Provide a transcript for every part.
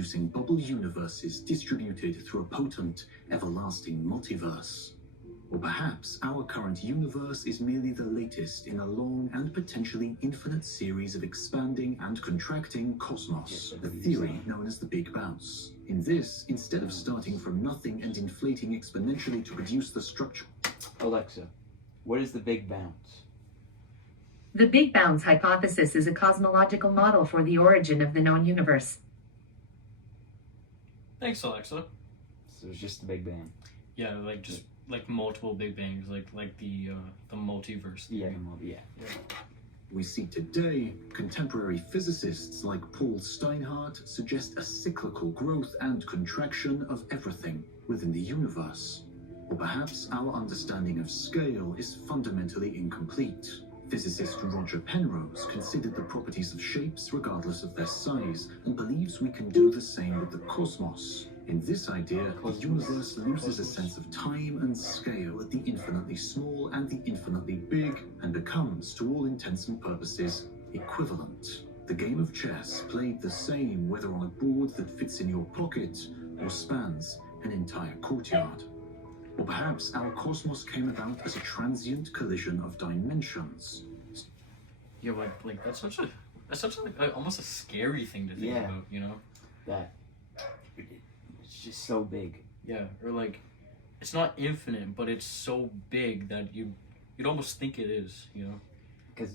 producing bubble universes distributed through a potent, everlasting multiverse. Or perhaps our current universe is merely the latest in a long and potentially infinite series of expanding and contracting cosmos, a theory known as the Big Bounce. In this, instead of starting from nothing and inflating exponentially to produce the structure... Alexa, what is the Big Bounce? The Big Bounce hypothesis is a cosmological model for the origin of the known universe. Thanks, Alexa. So it's just the Big Bang. Yeah, like just like multiple Big Bangs, like the multiverse. Yeah, theory. yeah. We see today, contemporary physicists like Paul Steinhardt suggest a cyclical growth and contraction of everything within the universe. Or perhaps our understanding of scale is fundamentally incomplete. Physicist Roger Penrose considered the properties of shapes regardless of their size and believes we can do the same with the cosmos. In this idea, the universe loses a sense of time and scale at the infinitely small and the infinitely big and becomes, to all intents and purposes, equivalent. The game of chess played the same whether on a board that fits in your pocket or spans an entire courtyard. Or perhaps our cosmos came about as a transient collision of dimensions. Yeah, like that's such a almost a scary thing to think about, you know? That it's just so big. Yeah, or like it's not infinite, but it's so big that you'd almost think it is, you know? Because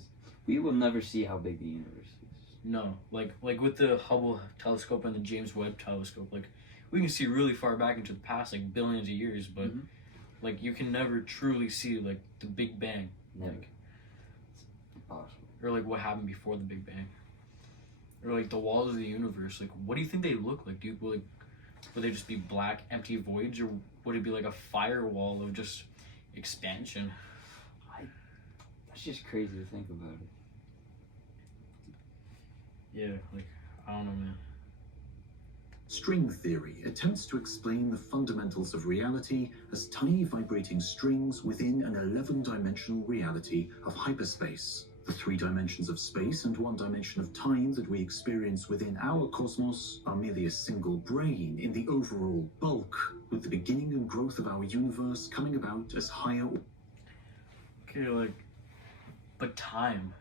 we will never see how big the universe is. No, like with the Hubble telescope and the James Webb telescope, like we can see really far back into the past, like billions of years, but like you can never truly see like the Big Bang. Never. Like, it's impossible. or like what happened before the Big Bang. Or like the walls of the universe, like what do you think they look like? Would they just be black, empty voids, or would it be like a firewall of just expansion? That's just crazy to think about it. Yeah, like I don't know, man. String theory attempts to explain the fundamentals of reality as tiny vibrating strings within an 11-dimensional reality of hyperspace. The 3 dimensions of space and 1 dimension of time that we experience within our cosmos are merely a single brain in the overall bulk, with the beginning and growth of our universe coming about as higher... Okay, like, but time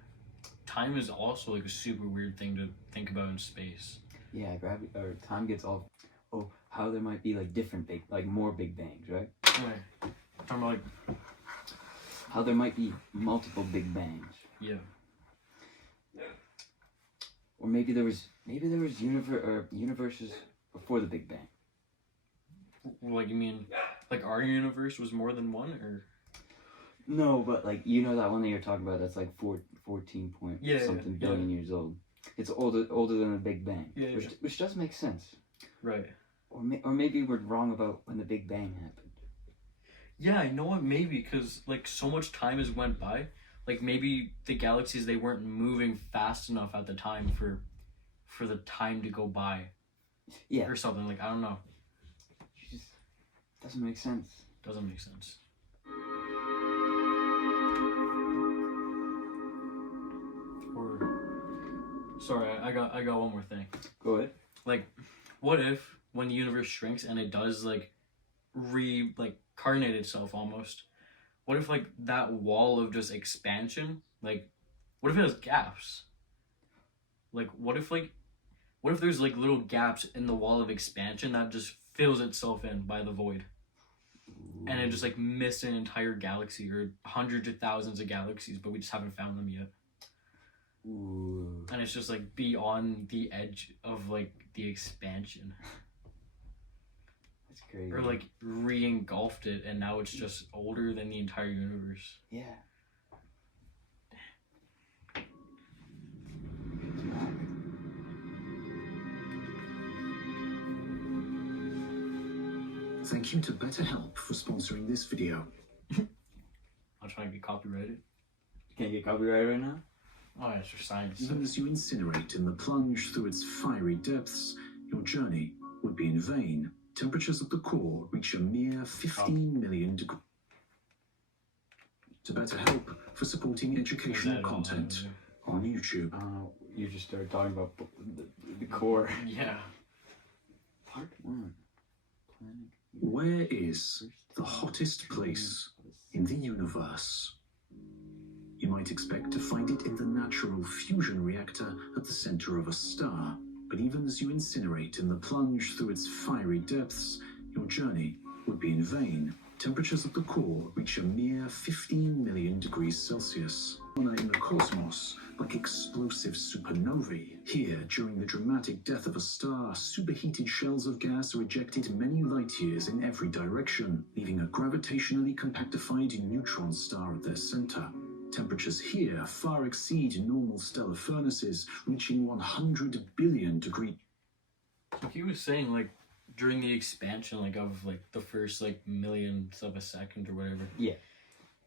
is also like a super weird thing to think about in space. Yeah, gravity or time gets all. Oh, how there might be like different big, like more Big Bangs, right? Right. I'm like, how there might be multiple Big Bangs. yeah. Or maybe there was universes before the Big Bang. Like you mean, like our universe was more than one, or? No, but like you know that one that you're talking about that's like 14 point something billion years old. It's older than the Big Bang, which does make sense. Right. Or maybe we're wrong about when the Big Bang happened. Yeah, I know what, maybe, because like so much time has went by. Like maybe the galaxies, they weren't moving fast enough at the time for the time to go by. Yeah. Or something, like I don't know. It just doesn't make sense. Doesn't make sense. Sorry, I got one more thing. Go ahead. Like, what if when the universe shrinks and it does like carnate itself almost? What if like that wall of just expansion, like, what if it has gaps? Like, what if there's like little gaps in the wall of expansion that just fills itself in by the void? Ooh. And it just like missed an entire galaxy or hundreds of thousands of galaxies, but we just haven't found them yet. Ooh. And it's just like beyond the edge of like the expansion. That's crazy. Or like re-engulfed it and now it's just older than the entire universe. Yeah. Thank you to BetterHelp for sponsoring this video. I'll try and get copyrighted. Can't get copyrighted right now? Oh, yeah, it's for science. Even as you incinerate in the plunge through its fiery depths, your journey would be in vain. Temperatures at the core reach a mere 15 million degrees. To BetterHelp for supporting educational content on YouTube. You just started talking about the core. Yeah. Part 1. Planet Where is the hottest place in the universe? You might expect to find it in the natural fusion reactor at the center of a star, but even as you incinerate in the plunge through its fiery depths, your journey would be in vain. Temperatures at the core reach a mere 15 million degrees Celsius. In the cosmos, like explosive supernovae. Here, during the dramatic death of a star, superheated shells of gas are ejected many light years in every direction, leaving a gravitationally compactified neutron star at their center. Temperatures here far exceed normal stellar furnaces, reaching 100 billion degrees. So he was saying, like, during the expansion, like, of, like, the first, like, millionth of a second or whatever. Yeah.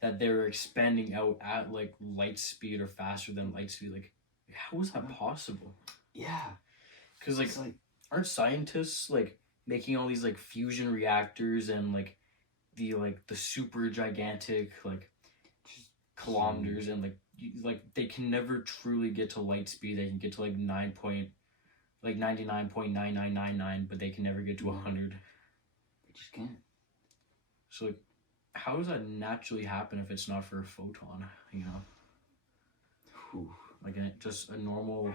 That they were expanding out at, like, light speed or faster than light speed. Like, how is that possible? Yeah. Because, like, aren't scientists, like, making all these, like, fusion reactors and, like, the super gigantic, like, kilometers and, like, they can never truly get to light speed. They can get to, like, 99.99999, but they can never get to 100. They just can't. So, like, how does that naturally happen if it's not for a photon, you know? Whew. Like, just a normal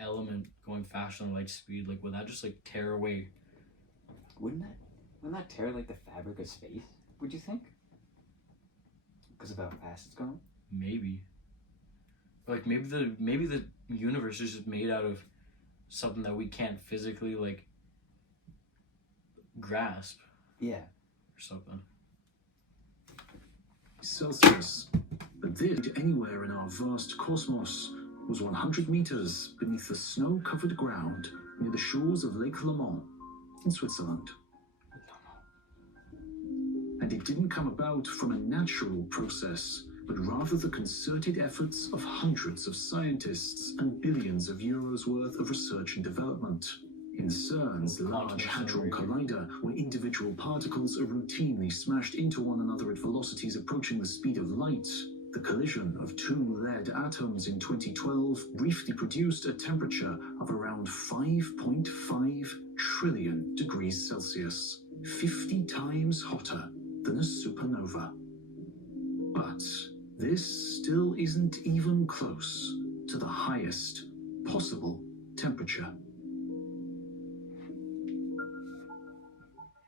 element going faster than light speed, like, would that just, like, tear away? Wouldn't that tear, like, the fabric of space, would you think? Because of how fast it's going? Maybe. But, like, maybe the universe is just made out of something that we can't physically, like, grasp. Yeah. Or something. Celsius. But this, anywhere in our vast cosmos, was 100 meters beneath the snow-covered ground near the shores of Lake Leman in Switzerland. And it didn't come about from a natural process, but rather the concerted efforts of hundreds of scientists and billions of euros worth of research and development. In CERN's Large Hadron Collider, where individual particles are routinely smashed into one another at velocities approaching the speed of light, the collision of two lead atoms in 2012 briefly produced a temperature of around 5.5 trillion degrees Celsius, 50 times hotter than a supernova. But this still isn't even close to the highest possible temperature.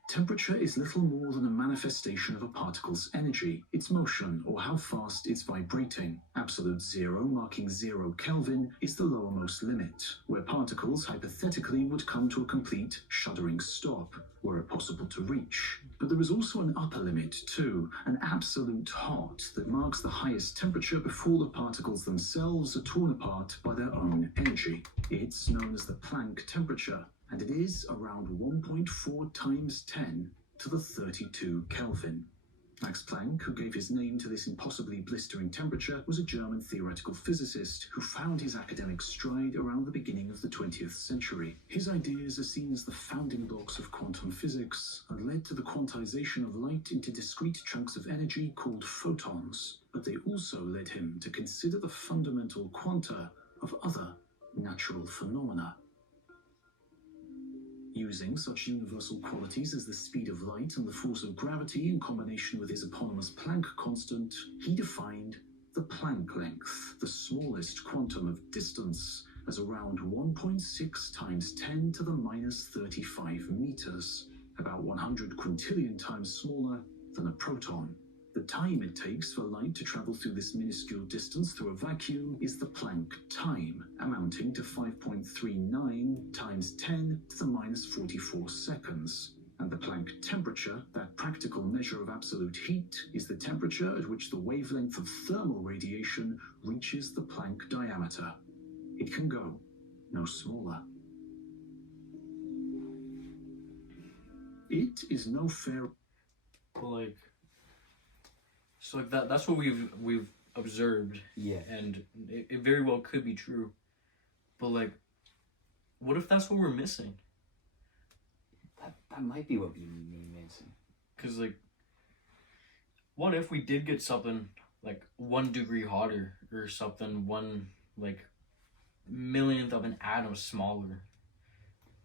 Temperature is little more than a manifestation of a particle's energy, its motion, or how fast it's vibrating. Absolute zero, marking 0 Kelvin, is the lowermost limit, where particles hypothetically would come to a complete shuddering stop, were it possible to reach. But there is also an upper limit too, an absolute hot that marks the highest temperature before the particles themselves are torn apart by their own energy. It's known as the Planck temperature, and it is around 1.4 times 10 to the 32 Kelvin. Max Planck, who gave his name to this impossibly blistering temperature, was a German theoretical physicist who found his academic stride around the beginning of the 20th century. His ideas are seen as the founding blocks of quantum physics and led to the quantization of light into discrete chunks of energy called photons, but they also led him to consider the fundamental quanta of other natural phenomena. Using such universal qualities as the speed of light and the force of gravity in combination with his eponymous Planck constant, he defined the Planck length, the smallest quantum of distance, as around 1.6 times 10 to the minus 35 meters, about 100 quintillion times smaller than a proton. The time it takes for light to travel through this minuscule distance through a vacuum is the Planck time, amounting to 5.39 times 10 to the minus 44 seconds. And the Planck temperature, that practical measure of absolute heat, is the temperature at which the wavelength of thermal radiation reaches the Planck diameter. It can go no smaller. It is no fair... Well, like... So like that's what we've observed. Yeah. And it very well could be true. But like, what if that's what we're missing? That might be what we mean missing. Cause like, what if we did get something like 1 degree hotter or something, 1 like millionth of an atom smaller?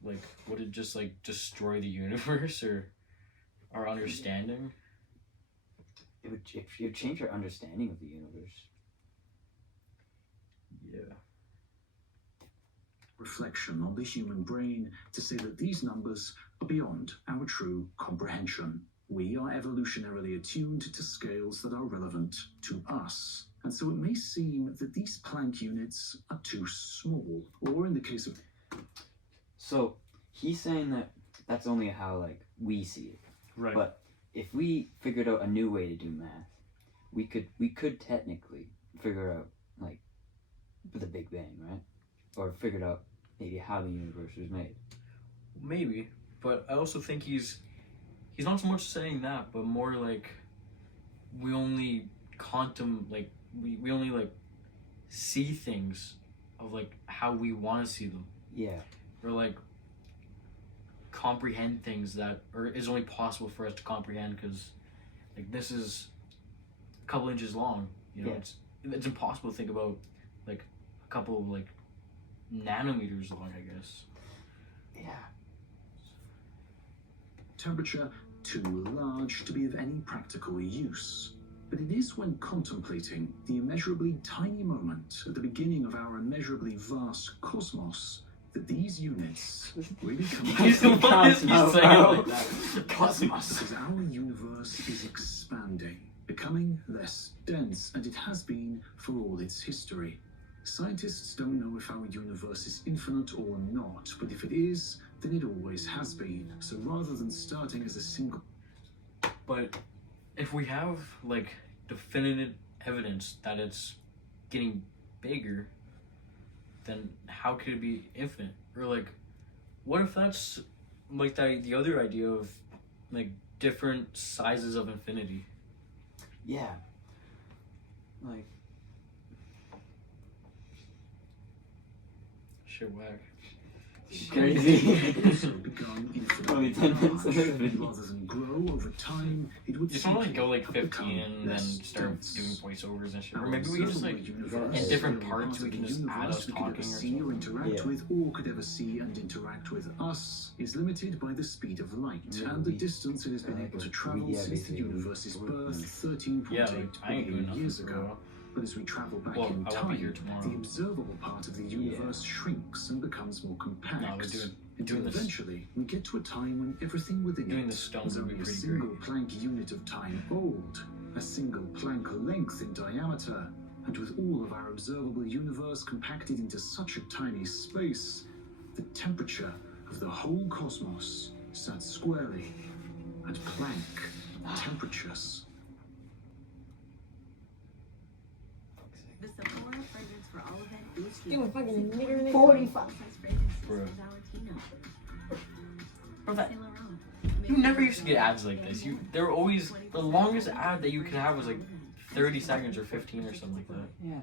like, would it just, like, destroy the universe or our understanding? It would change our understanding of the universe. Yeah. Reflection on the human brain to say that these numbers are beyond our true comprehension. We are evolutionarily attuned to scales that are relevant to us. And so it may seem that these Planck units are too small, or in the case of... So, he's saying that that's only how, like, we see it. Right. But if we figured out a new way to do math, we could technically figure out, like, the Big Bang, right? Or figured out maybe how the universe was made. Maybe, but I also think he's not so much saying that, but more like we only we only like see things of like how we want to see them. Yeah. Or like comprehend things that is only possible for us to comprehend because like this is a couple inches long. You know, it's impossible to think about like a couple of like nanometers long, I guess. Yeah. Temperature too large to be of any practical use. But it is when contemplating the immeasurably tiny moment at the beginning of our immeasurably vast cosmos that these units really come Cosmos. Because our universe is expanding, becoming less dense, and it has been for all its history. Scientists don't know if our universe is infinite or not, but if it is, then it always has been. So rather than starting as a single... But if we have, like, definitive evidence that it's getting bigger, then how could it be infinite? Or, like, what if that's, like, the other idea of, like, different sizes of infinity? Yeah. Like... Shit whack. Crazy. also begun Only 10 minutes of it. Rather than grow over time, it would You just want to, like, go, like, simply 15 and then less start dense. doing voiceovers and shit. Our Or maybe we can just, like, observable in universe different is parts, the we can just add universe us we could talking ever or see or something. interact with, or could ever see and interact with us, is limited by the speed of light and the distance it has been able to travel since the universe's birth 13.8 billion years ago. But as we travel back in time, the observable part of the universe shrinks and becomes more compact. No, Until eventually we get to a time when everything within it is only a single Planck unit of time old, a single Planck length in diameter, and with all of our observable universe compacted into such a tiny space, the temperature of the whole cosmos sat squarely at Planck temperatures. The Sephora fragrance for Olivet boosts It was fucking literally 45. Bro. Bro, that- You never used to get ads like this. They were always, the longest ad that you could have was like 30 seconds or 15 or something like that. Yeah.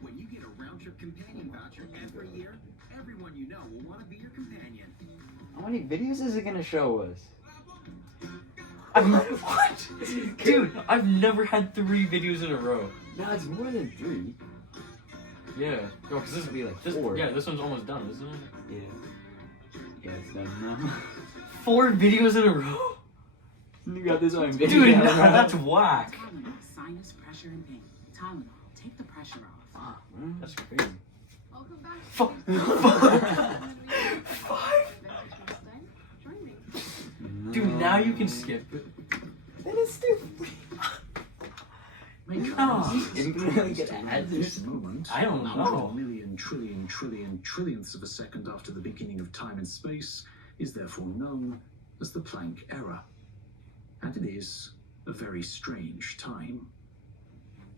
When you get a round-trip companion voucher every year, everyone you know will want to be your companion. How many videos is it gonna show us? What? Dude, I've never had 3 videos in a row. No, it's more than 3. Yeah. No, because this It'll be like this, 4. yeah, this one's almost done, isn't it? Yeah. Yeah, it's done now. 4 videos in a row? You got this on video. Dude, no, that's whack. Tylenol, sinus pressure and pain. Tylenol, take the pressure off. That's crazy. Welcome back. 5? Join me. Dude, now you can skip it. That is stupid. Infinitely get at this moment, I don't know. 100 million trillion trillionths of a second after the beginning of time and space is therefore known as the Planck error. And it is a very strange time.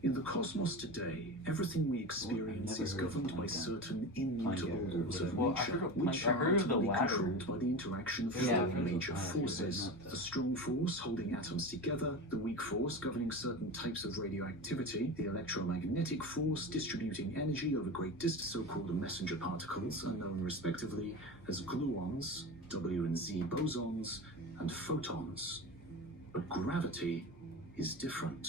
In the cosmos today, everything we experience is governed by certain immutable laws of nature, which are ultimately controlled by the interaction of four major forces. The strong force holding atoms together, the weak force governing certain types of radioactivity, the electromagnetic force distributing energy over great distances, so-called messenger particles, are known respectively as gluons, W and Z bosons, and photons. But gravity is different.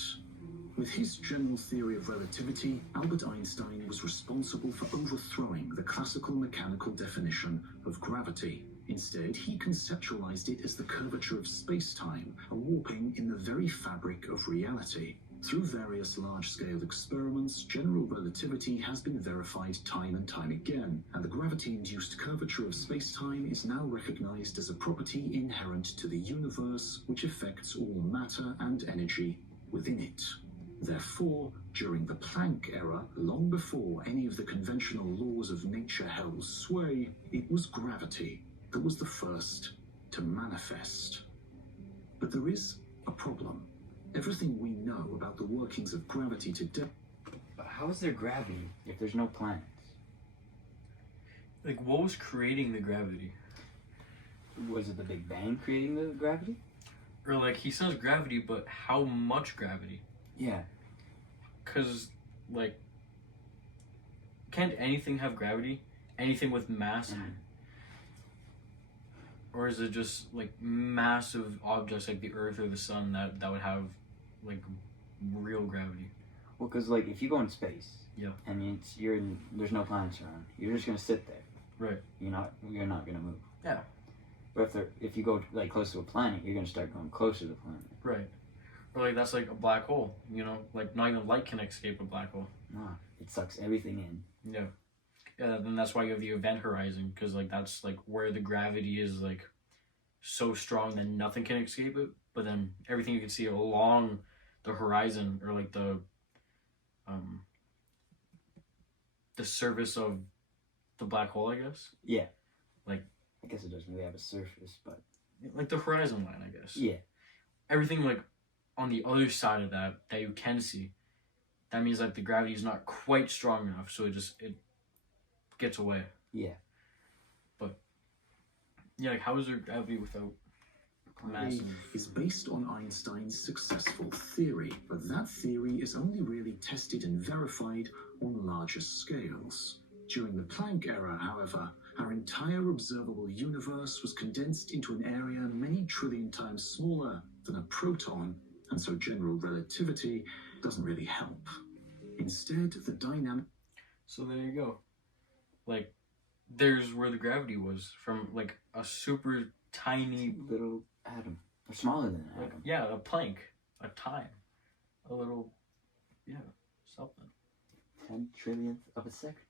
With his general theory of relativity, Albert Einstein was responsible for overthrowing the classical mechanical definition of gravity. gravity. Instead, he conceptualized it as the curvature of space-time, a warping in the very fabric of reality. Through various large-scale experiments, general relativity has been verified time and time again, and the gravity-induced curvature of space-time is now recognized as a property inherent to the universe which affects all matter and energy within it. Therefore, during the Planck era, long before any of the conventional laws of nature held sway, it was gravity that was the first to manifest. But there is a problem. Everything we know about the workings of gravity today. But how is there gravity if there's no planets? Like, what was creating the gravity? Was it the Big Bang creating the gravity? Or like, he says gravity, but how much gravity? Yeah. Because, like, can't anything have gravity? Anything with mass? Or is it just, like, massive objects like the Earth or the Sun that would have, like, real gravity? Well, because, like, if you go in space, Yeah. and there's no planets around, you're just gonna sit there. Right. You're not gonna move. Yeah. But if you go like close to a planet, you're gonna start going closer to the planet. Right. Or like that's like a black hole, you know? Like not even light can escape a black hole. Nah, it sucks everything in. Yeah. Yeah, then that's why you have the event horizon, because like that's like where the gravity is like so strong that nothing can escape it. But then everything you can see along the horizon or like the surface of the black hole, I guess. Yeah. Like I guess it doesn't really have a surface, but like the horizon line, I guess. yeah. Everything like on the other side of that you can see, that means like the gravity is not quite strong enough, so it gets away. Yeah. But yeah, like how is there gravity without massive? Is based on Einstein's successful theory, but that theory is only really tested and verified on larger scales. During the Planck era, however, our entire observable universe was condensed into an area many trillion times smaller than a proton, and so general relativity doesn't really help. Instead, the dynamic... So there you go. Like, there's where the gravity was, from like a super tiny Little atom. Or smaller than an like, atom. yeah, a plank, a time, a little, yeah, something. 10 trillionth of a second.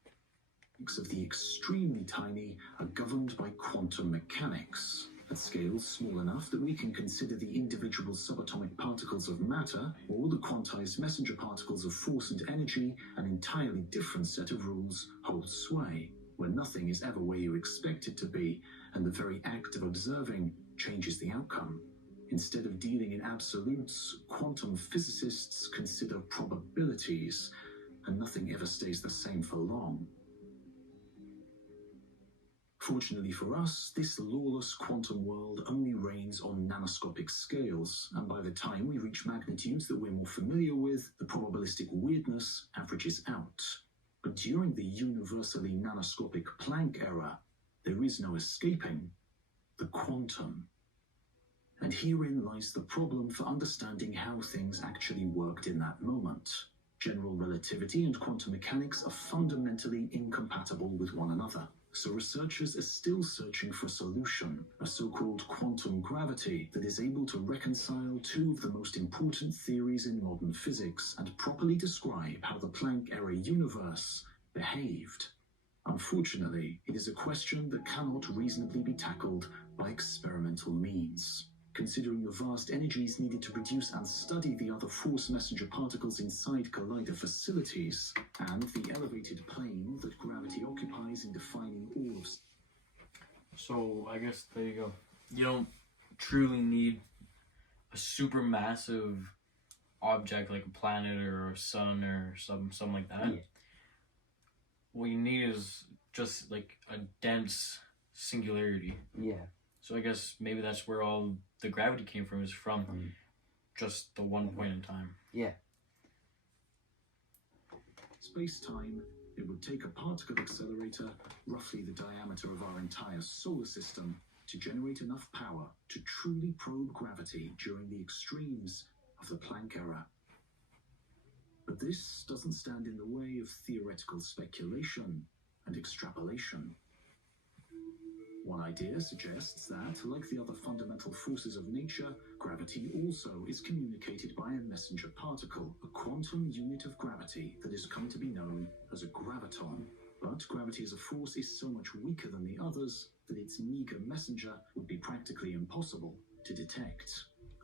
of the extremely tiny are governed by quantum mechanics at scales small enough that we can consider the individual subatomic particles of matter or the quantized messenger particles of force and energy. An entirely different set of rules hold sway, where nothing is ever where you expect it to be, and the very act of observing changes the outcome. Instead of dealing in absolutes, quantum physicists consider probabilities, and nothing ever stays the same for long. Fortunately for us, this lawless quantum world only reigns on nanoscopic scales, and by the time we reach magnitudes that we're more familiar with, the probabilistic weirdness averages out. But during the universally nanoscopic Planck era, there is no escaping the quantum. And herein lies the problem for understanding how things actually worked in that moment. General relativity and quantum mechanics are fundamentally incompatible with one another. So researchers are still searching for a solution, a so-called quantum gravity that is able to reconcile two of the most important theories in modern physics and properly describe how the Planck-era universe behaved. Unfortunately, it is a question that cannot reasonably be tackled by experimental means. Considering the vast energies needed to produce and study the other force messenger particles inside collider facilities, and the elevated plane that gravity occupies in defining all of... So I guess there you go. You don't truly need a super massive object like a planet or a sun or something like that. Yeah. What you need is just like a dense singularity. Yeah. So I guess maybe that's where all the gravity came from, is from just the one point in time. Yeah. Space-time, it would take a particle accelerator, roughly the diameter of our entire solar system, to generate enough power to truly probe gravity during the extremes of the Planck era. But this doesn't stand in the way of theoretical speculation and extrapolation. One idea suggests that, like the other fundamental forces of nature, gravity also is communicated by a messenger particle, a quantum unit of gravity that is come to be known as a graviton. But gravity as a force is so much weaker than the others that its meager messenger would be practically impossible to detect.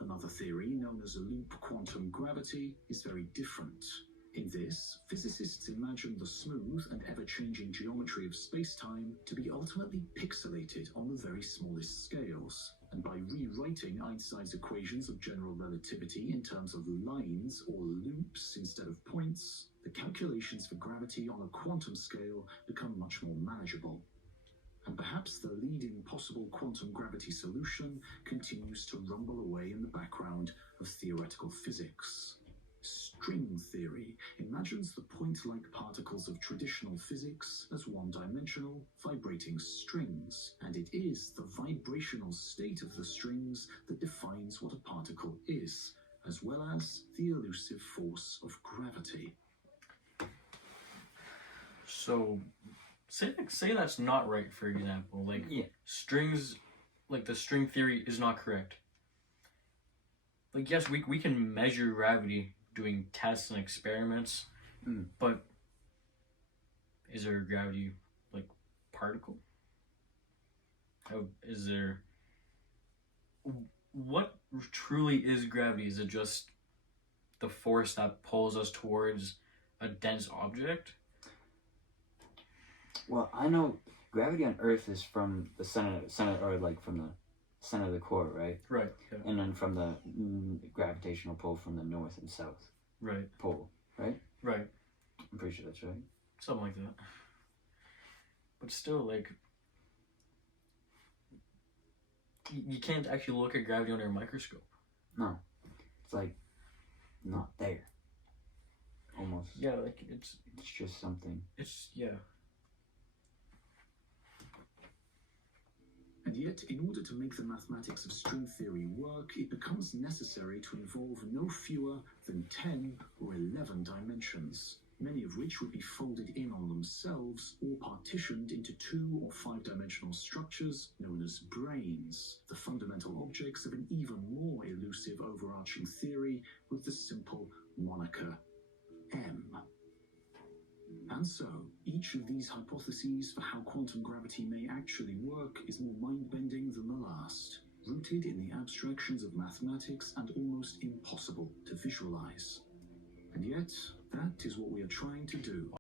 Another theory, known as loop quantum gravity, is very different. In this, physicists imagine the smooth and ever-changing geometry of space-time to be ultimately pixelated on the very smallest scales, and by rewriting Einstein's equations of general relativity in terms of lines or loops instead of points, the calculations for gravity on a quantum scale become much more manageable. And perhaps the leading possible quantum gravity solution continues to rumble away in the background of theoretical physics. String theory imagines the point-like particles of traditional physics as one-dimensional, vibrating strings, and it is the vibrational state of the strings that defines what a particle is, as well as the elusive force of gravity. So, say that's not right, for example. Like, Yeah. strings, like the string theory is not correct. Like, yes, we can measure gravity doing tests and experiments, but is there a gravity, like, particle? Is there... What truly is gravity? Is it just the force that pulls us towards a dense object? Well, I know gravity on Earth is from the center, or like from the center of the core, right? Right. Yeah. And then from the gravitational pull from the north and south Right. pole, right? Right. I'm pretty sure that's right. Something like that. But still, like, you can't actually look at gravity under a microscope. No, it's like not there. Almost. Yeah, like It's just something. yeah. And yet, in order to make the mathematics of string theory work, it becomes necessary to involve no fewer than 10 or 11 dimensions, many of which would be folded in on themselves or partitioned into 2 or 5-dimensional structures known as branes, the fundamental objects of an even more elusive overarching theory with the simple moniker M. And so, each of these hypotheses for how quantum gravity may actually work is more mind-bending than the last, rooted in the abstractions of mathematics and almost impossible to visualize. And yet, that is what we are trying to do.